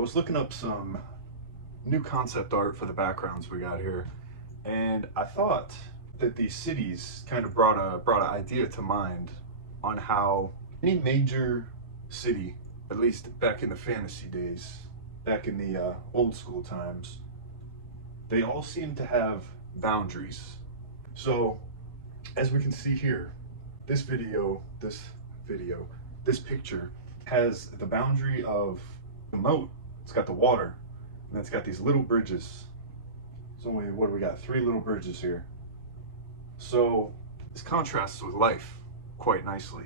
I was looking up some new concept art for the backgrounds we got here, and I thought that these cities kind of brought an idea to mind on how any major city, at least back in the fantasy days, back in the old school times, they all seem to have boundaries. So, as we can see here, this picture has the boundary of the moat. It's got the water, and it's got these little bridges. So what do we got? 3 little bridges here. So this contrasts with life quite nicely,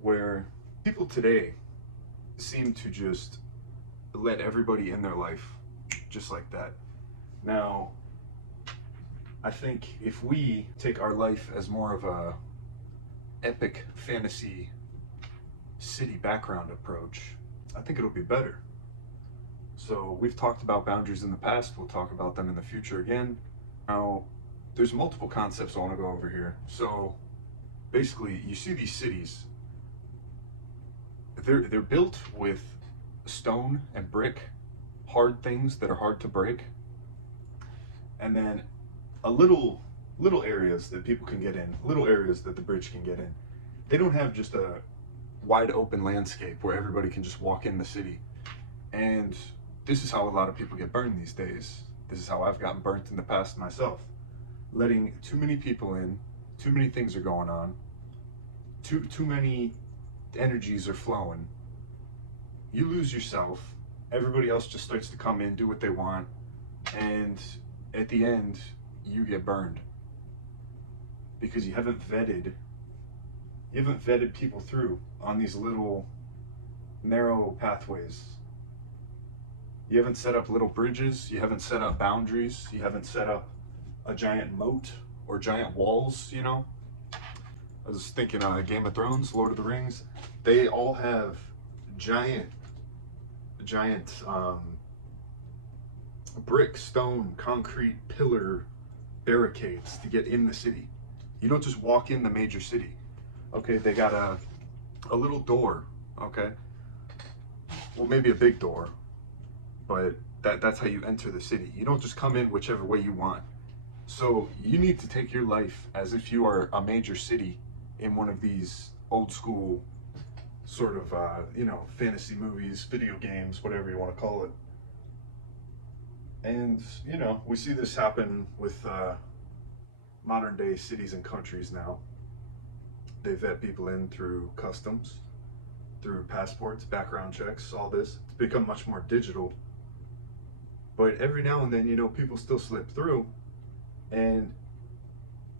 where people today seem to just let everybody in their life just like that. Now, I think if we take our life as more of a epic fantasy city background approach, I think it'll be better. So we've talked about boundaries in the past, we'll talk about them in the future again. Now, there's multiple concepts I want to go over here. So basically, you see these cities, they're built with stone and brick, hard things that are hard to break, and then little areas that people can get in, little areas that the bridge can get in. They don't have just a wide open landscape where everybody can just walk in the city. And this is how a lot of people get burned these days. This is how I've gotten burnt in the past myself. Letting too many people in, too many things are going on, too many energies are flowing. You lose yourself, everybody else just starts to come in, do what they want, and at the end, you get burned. Because you haven't vetted people through on these little narrow pathways. You haven't set up little bridges, you haven't set up boundaries, you haven't set up a giant moat or giant walls, you know? I was thinking Game of Thrones, Lord of the Rings, they all have giant brick, stone, concrete, pillar barricades to get in the city. You don't just walk in the major city. Okay, they got a little door, okay? Well, maybe a big door, but that's how you enter the city. You don't just come in whichever way you want. So you need to take your life as if you are a major city in one of these old school sort of, fantasy movies, video games, whatever you want to call it. And, we see this happen with modern day cities and countries now. They vet people in through customs, through passports, background checks, all this. It's become much more digital. But every now and then, people still slip through. And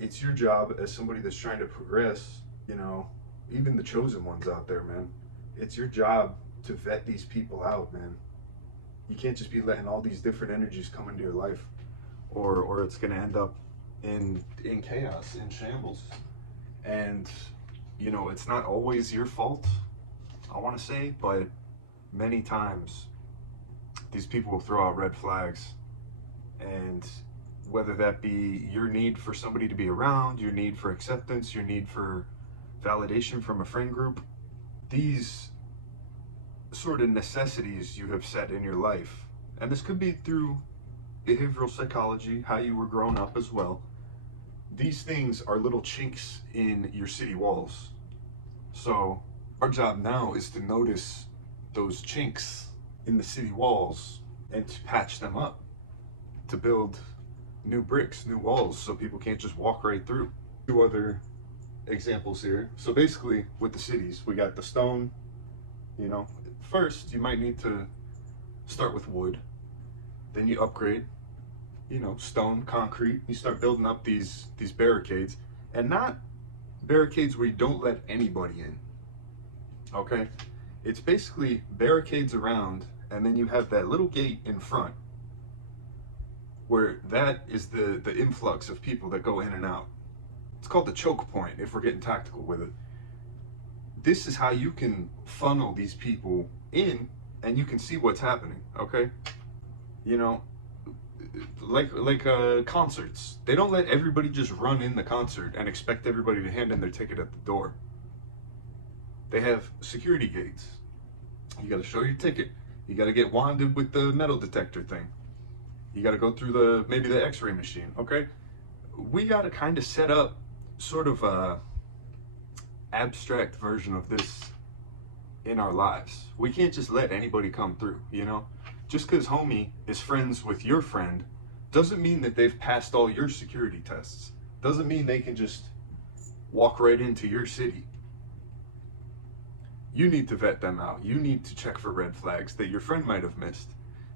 it's your job as somebody that's trying to progress, even the chosen ones out there, man. It's your job to vet these people out, man. You can't just be letting all these different energies come into your life, or it's going to end up in chaos, in shambles. And it's not always your fault, I want to say, but many times these people will throw out red flags. And whether that be your need for somebody to be around, your need for acceptance, your need for validation from a friend group, these sort of necessities you have set in your life, and this could be through behavioral psychology, how you were grown up as well. These things are little chinks in your city walls. So our job now is to notice those chinks in the city walls and to patch them up, to build new bricks, new walls, so people can't just walk right through. 2 other examples here. So basically with the cities, we got the stone. First you might need to start with wood, then you upgrade, stone, concrete. You start building up these barricades, and not barricades where you don't let anybody in, okay? It's basically barricades around, and then you have that little gate in front where that is the influx of people that go in and out. It's called the choke point, if we're getting tactical with it. This is how you can funnel these people in, and you can see what's happening, okay? Like concerts. They don't let everybody just run in the concert and expect everybody to hand in their ticket at the door. They have security gates. You got to show your ticket, You got to get wanded with the metal detector thing. You got to go through maybe the x-ray machine, okay? We got to kind of set up sort of a abstract version of this in our lives. We can't just let anybody come through, you know? Just because homie is friends with your friend doesn't mean that they've passed all your security tests. Doesn't mean they can just walk right into your city. You need to vet them out. You need to check for red flags that your friend might have missed.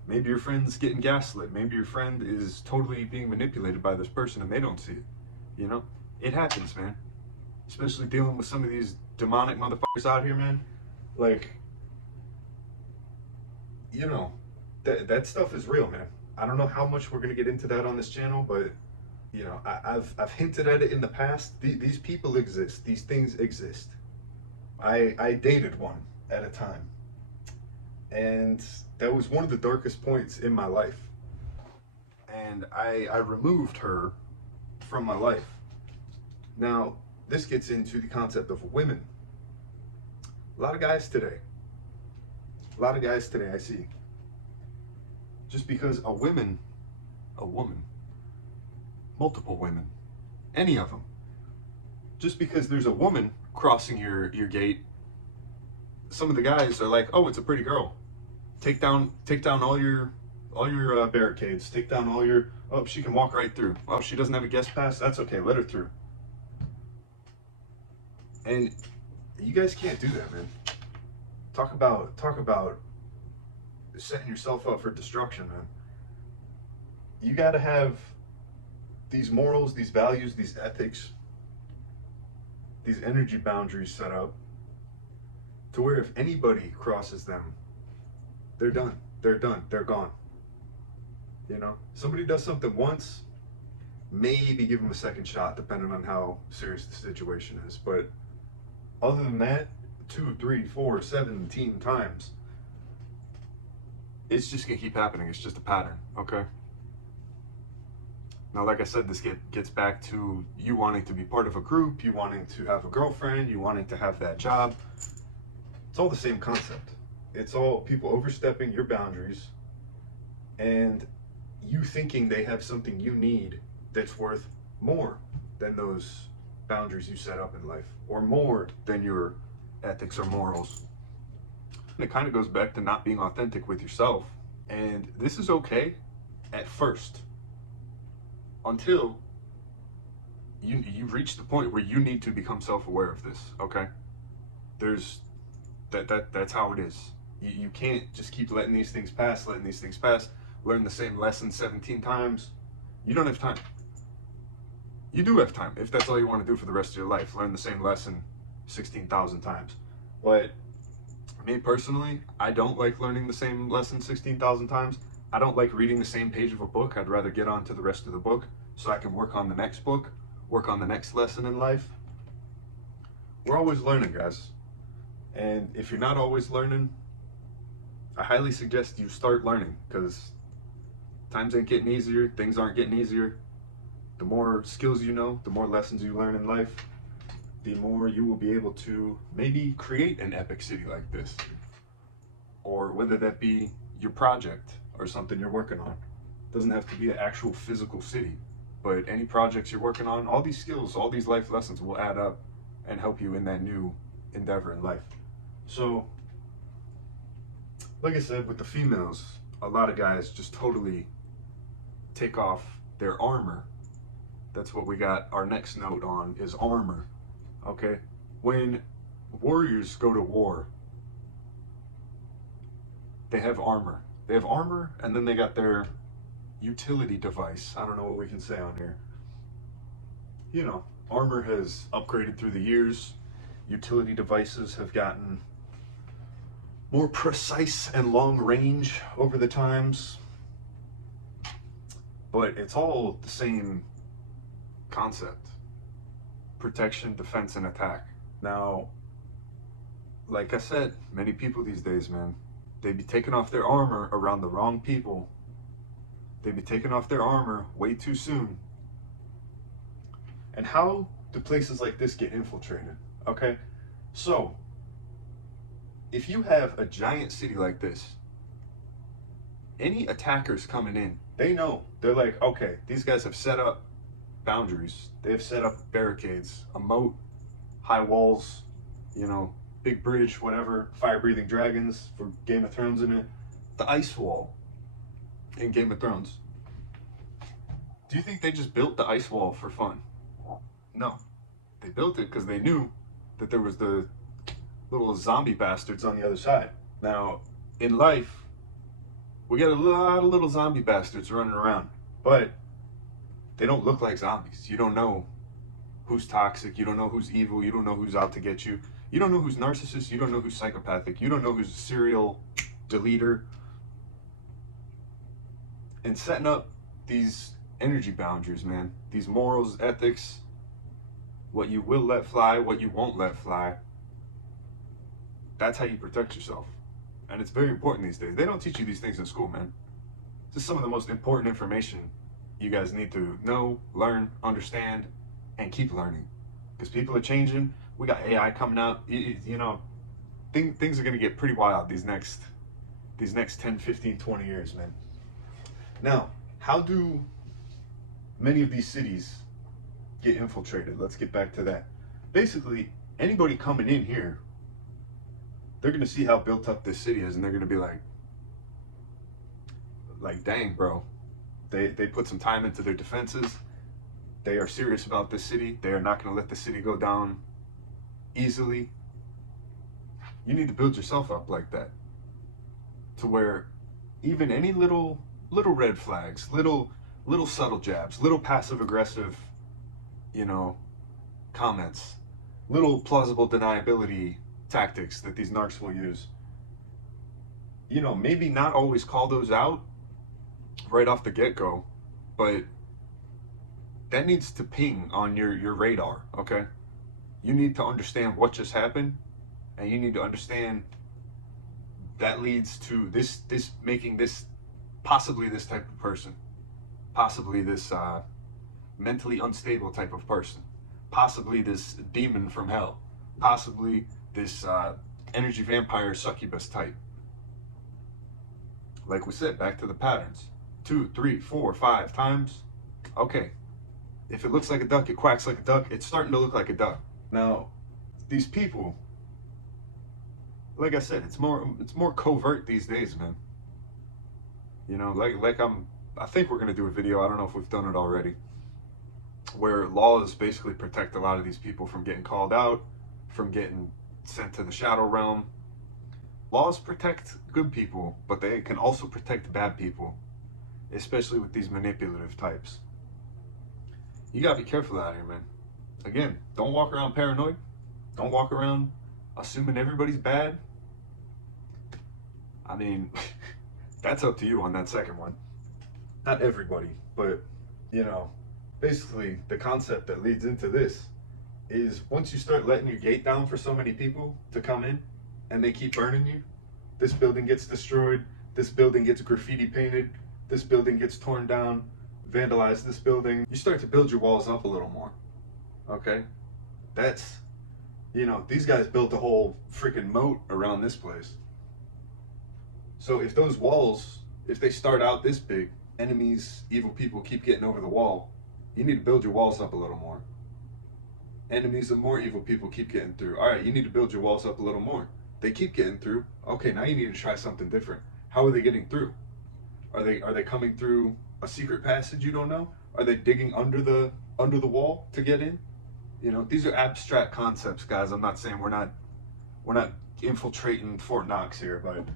Maybe your friend's getting gaslit. Maybe your friend is totally being manipulated by this person and they don't see it. You know? It happens, man. Especially dealing with some of these demonic motherfuckers out here, man. Like, you know, that stuff is real, man. I don't know how much we're gonna get into that on this channel, but you know, I've hinted at it in the past. These people exist. These things exist. I dated one at a time, and that was one of the darkest points in my life. And I removed her from my life. Now, this gets into the concept of women. A lot of guys today I see, just because a woman, multiple women, any of them, just because there's a woman crossing your gate, some of the guys are like, oh, it's a pretty girl. Take down all your barricades. Take down all your, oh, she can walk right through. Oh, she doesn't have a guest pass. That's okay. Let her through. And you guys can't do that, man. Talk about setting yourself up for destruction, man. You got to have these morals, these values, these ethics, these energy boundaries set up to where if anybody crosses them, they're done. They're done. They're gone. You know, somebody does something once, maybe give them a second shot, depending on how serious the situation is. But other than that, 2, 3, 4, 17 times, it's just gonna keep happening. It's just a pattern, okay? Now, like I said, this gets back to you wanting to be part of a group, you wanting to have a girlfriend, you wanting to have that job. It's all the same concept. It's all people overstepping your boundaries and you thinking they have something you need that's worth more than those boundaries you set up in life, or more than your ethics or morals. And it kind of goes back to not being authentic with yourself. And this is okay at first, until you reach the point where you need to become self-aware of this, okay? That's how it is. You can't just keep letting these things pass, learn the same lesson 17 times. You don't have time. You do have time if that's all you want to do for the rest of your life, learn the same lesson 16,000 times. But me personally, I don't like learning the same lesson 16,000 times. I don't like reading the same page of a book. I'd rather get on to the rest of the book so I can work on the next book, work on the next lesson in life. We're always learning, guys. And if you're not always learning, I highly suggest you start learning, because times ain't getting easier, things aren't getting easier. The more skills you know, the more lessons you learn in life, the more you will be able to maybe create an epic city like this. Or whether that be your project or something you're working on. It doesn't have to be an actual physical city, but any projects you're working on, all these skills, all these life lessons will add up and help you in that new endeavor in life. So, like I said, with the females, a lot of guys just totally take off their armor. That's what we got our next note on, is armor. Okay? When warriors go to war, they have armor. They have armor, and then they got their utility device. I don't know what we can say on here. You know, armor has upgraded through the years. Utility devices have gotten more precise and long range over the times. But it's all the same concept: protection, defense, and attack. Now, like I said, many people these days, man, they be taking off their armor around the wrong people. They be taking off their armor way too soon. And how do places like this get infiltrated? Okay, so if you have a giant city like this, any attackers coming in, they know. They're like, okay, these guys have set up boundaries. They have set up barricades, a moat, high walls, you know, big bridge, whatever, fire-breathing dragons for Game of Thrones in it. The ice wall in Game of Thrones. Do you think they just built the ice wall for fun? No. They built it because they knew that there was the little zombie bastards on the other side. Now, in life, we got a lot of little zombie bastards running around, but they don't look like zombies. You don't know who's toxic. You don't know who's evil. You don't know who's out to get you. You don't know who's narcissist. You don't know who's psychopathic. You don't know who's a serial deleter. And setting up these energy boundaries, man, these morals, ethics, what you will let fly, what you won't let fly, that's how you protect yourself. And it's very important these days. They don't teach you these things in school, man. This is some of the most important information you guys need to know, learn, understand, and keep learning. Because people are changing. We got AI coming out. You know, things are going to get pretty wild these next 10, 15, 20 years, man. Now, how do many of these cities get infiltrated? Let's get back to that. Basically, anybody coming in here, they're going to see how built up this city is, and they're going to be like, dang, bro. They put some time into their defenses. They are serious about this city. They are not going to let the city go down easily. You need to build yourself up like that, to where even any little red flags, little subtle jabs, little passive aggressive, you know, comments, little plausible deniability tactics that these narcs will use. You know, maybe not always call those out right off the get-go, but that needs to ping on your radar, okay? You need to understand what just happened, and you need to understand that leads to this making this possibly this type of person, possibly this mentally unstable type of person, possibly this demon from hell, possibly this energy vampire succubus type. Like we said, back to the patterns. 2, 3, 4, 5 times. Okay. If it looks like a duck, it quacks like a duck, it's starting to look like a duck. Now, these people, like I said, it's more covert these days, man. You know, I think we're gonna do a video, I don't know if we've done it already, where laws basically protect a lot of these people from getting called out, from getting sent to the shadow realm. Laws protect good people, but they can also protect bad people, especially with these manipulative types. You gotta be careful out here, man. Again, don't walk around paranoid. Don't walk around assuming everybody's bad. I mean, that's up to you on that second one. Not everybody, but, you know, basically the concept that leads into this is once you start letting your gate down for so many people to come in and they keep burning you, this building gets destroyed, this building gets graffiti painted, this building gets torn down, vandalize this building, you start to build your walls up a little more, okay? That's, you know, these guys built a whole freaking moat around this place. So if those walls, if they start out this big, enemies, evil people keep getting over the wall, you need to build your walls up a little more. Enemies of more evil people keep getting through. All right, you need to build your walls up a little more. They keep getting through. Okay, now you need to try something different. How are they getting through? Are they coming through a secret passage you don't know? Are they digging under the wall to get in? You know, these are abstract concepts, guys. I'm not saying we're not infiltrating Fort Knox here, but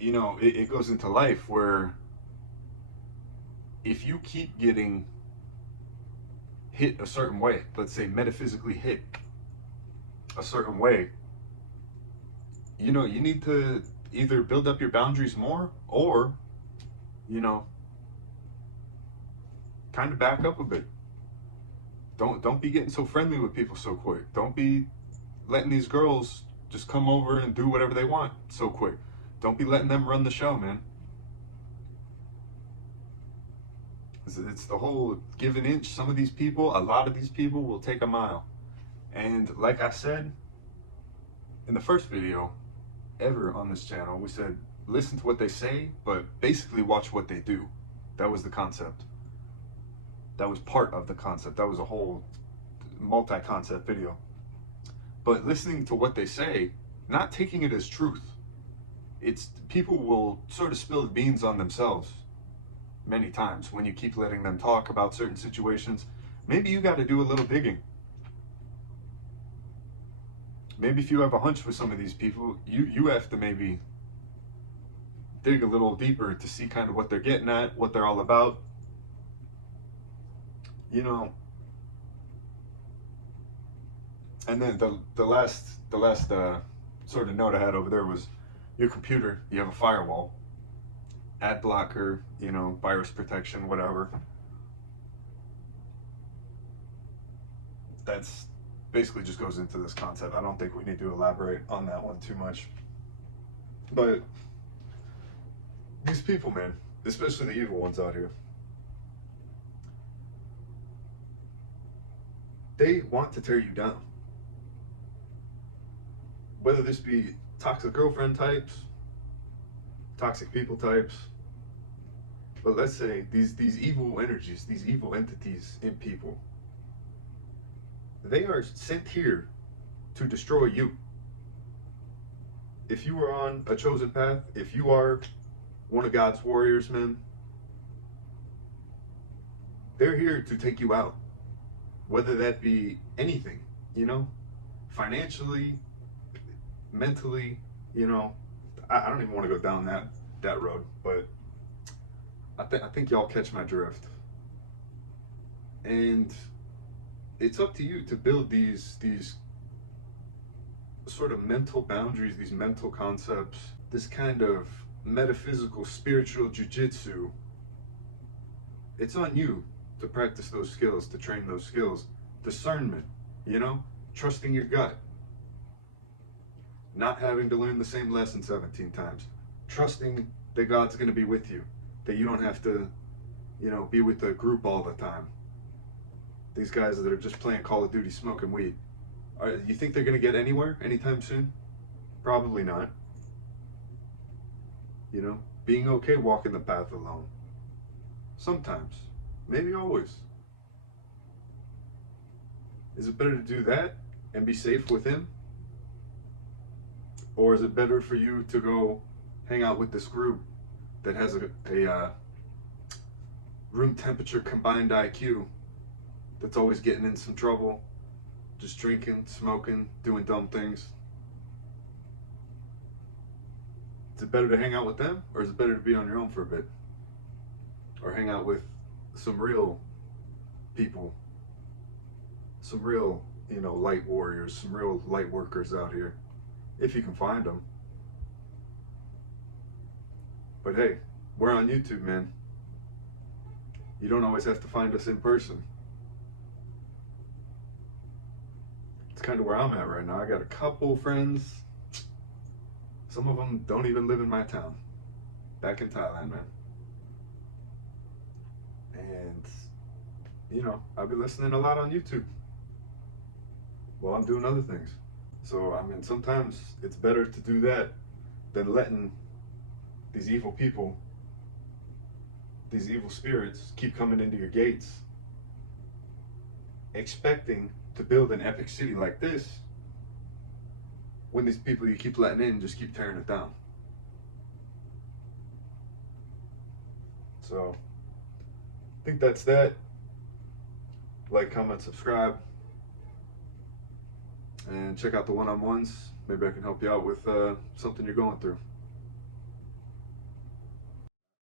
you know, it goes into life where if you keep getting hit a certain way, let's say metaphysically hit a certain way, you know, you need to either build up your boundaries more or, you know, kind of back up a bit. Don't be getting so friendly with people so quick. Don't be letting these girls just come over and do whatever they want so quick. Don't be letting them run the show, man. It's the whole give an inch. Some of these people, a lot of these people will take a mile. And like I said in the first video, ever on this channel. We said, listen to what they say, but basically watch what they do. That was the concept. That was part of the concept. That was a whole multi-concept video. But listening to what they say, not taking it as truth. It's, people will sort of spill the beans on themselves many times when you keep letting them talk about certain situations. Maybe you got to do a little digging. Maybe if you have a hunch with some of these people, you have to maybe dig a little deeper to see kind of what they're getting at, what they're all about. You know, and then the last sort of note I had over there was your computer. You have a firewall, ad blocker, you know, virus protection, whatever. That's basically just goes into this concept. I don't think we need to elaborate on that one too much. But these people, man, especially the evil ones out here, they want to tear you down. Whether this be toxic girlfriend types, toxic people types, but let's say these evil energies, these evil entities in people, they are sent here to destroy you. If you are on a chosen path, if you are one of God's warriors, man, they're here to take you out. Whether that be anything, you know, financially, mentally, you know, I don't even want to go down that road, but I think y'all catch my drift. And it's up to you to build these sort of mental boundaries, these mental concepts, this kind of metaphysical, spiritual jujitsu. It's on you to practice those skills, to train those skills. Discernment, you know, trusting your gut. Not having to learn the same lesson 17 times. Trusting that God's going to be with you. That you don't have to, you know, be with a group all the time. These guys that are just playing Call of Duty, smoking weed. You think they're going to get anywhere anytime soon? Probably not. You know, being okay walking the path alone. Sometimes. Maybe always. Is it better to do that and be safe with him? Or is it better for you to go hang out with this group that has a room temperature combined IQ that's always getting in some trouble, just drinking, smoking, doing dumb things? Is it better to hang out with them, or is it better to be on your own for a bit? Or hang out with some real people, some real, you know, light warriors, some real light workers out here, if you can find them. But hey, we're on YouTube, man. You don't always have to find us in person. It's kind of where I'm at right now. I got a couple friends. Some of them don't even live in my town. Back in Thailand, man. And, you know, I've been listening a lot on YouTube while I'm doing other things. So, I mean, sometimes it's better to do that than letting these evil people, these evil spirits keep coming into your gates, expecting to build an epic city like this, when these people you keep letting in just keep tearing it down. So, I think that's that. Like, comment, subscribe, and check out the one-on-ones. Maybe I can help you out with something you're going through.